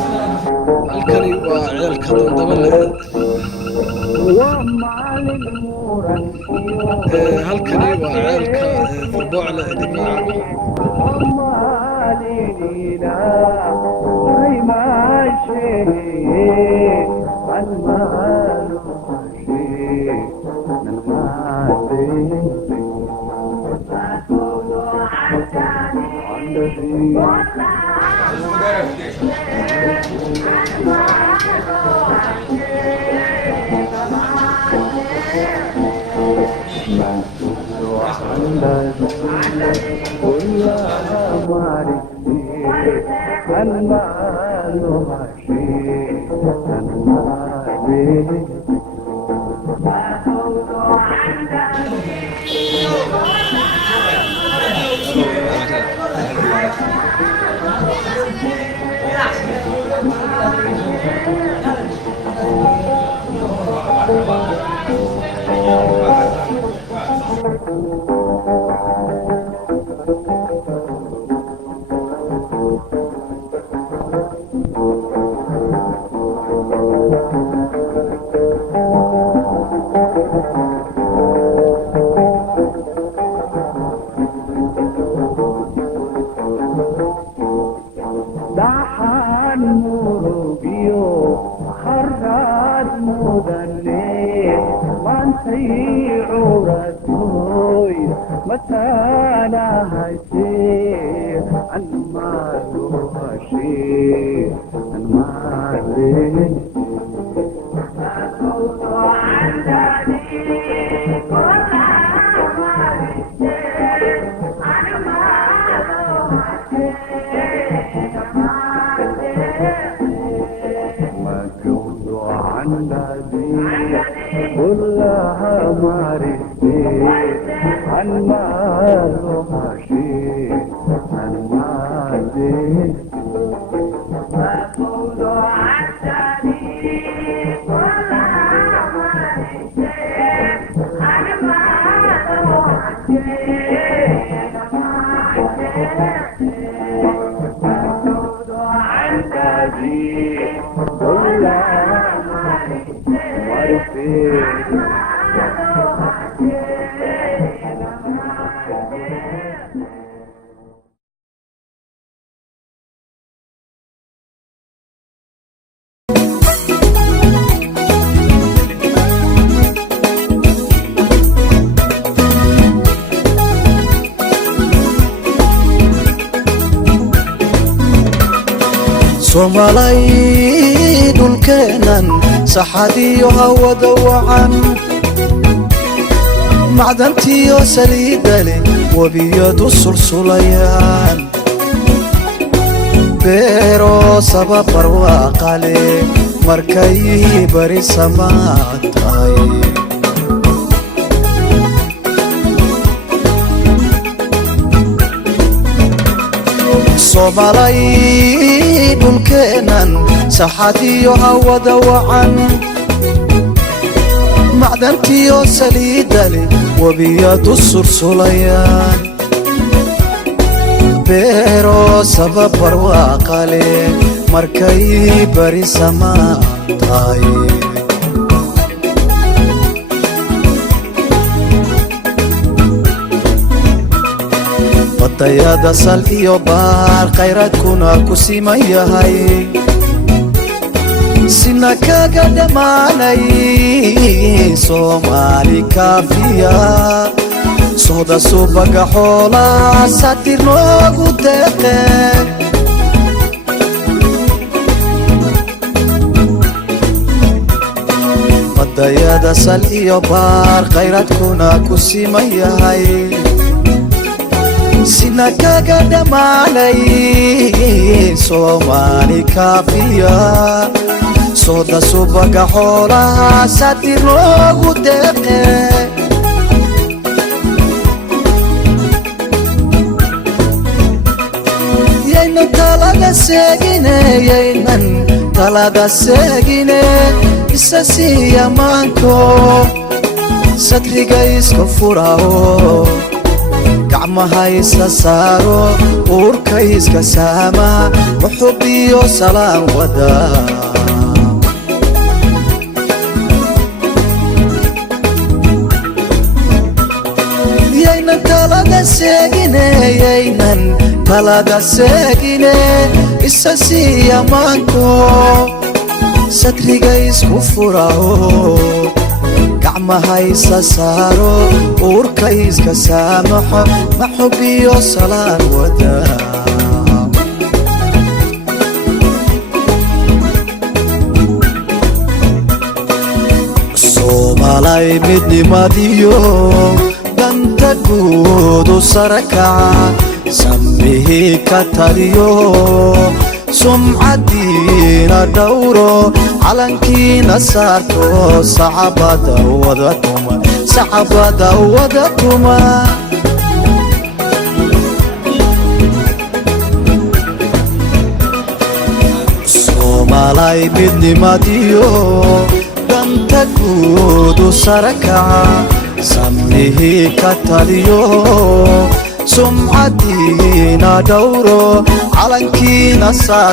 halkani waa ceelka Dondobale halkani waa ceelka Furbocle degmada Somalay dulkeenan saxadiyo hawada wacan macdantiyo saliidale wabiyadu sulsulayaan beero sababar waaqale markay bari samaatay Somalay dulkeenan saxadiyo hawada wacan macdantiyo saliidale wabiyadu sulsulayaan beero sababar waaqale markay bari samaatay wadayada sal iyo baar khayraadkuna ku siman yahay sina kaga dhamaanay Soomaali kaafiya sooda subaga xoola satir noogu deeqeen wadayada sal iyo baar khayraadkuna ku siman yahay sina kaga dhamaanay Soomaali kaafiya sooda subaga xoolaha sadir loogu deeqe yaynan talada seegine yaynan talada seegine isa siiya maanko sadriga iska furao gacmaha isa saaro uurka iska saama muxub iyo salaan wada yaynan talada seegine yaynan talada seegine isa siiya maanko sadriga isku furao gacmaha isa saaro uurka iska saamaxo maxub iyo salaan wada Soomaalay midnimadiyo danta guudu sare kaca samihii ka taliyo sumcadiina dhowro calankiina saarto sacabada wada tuma Soomaalay midnimadiyo danta guudu sare kaca samihii ka taliyo sumcadiina dhowro calankiina saarto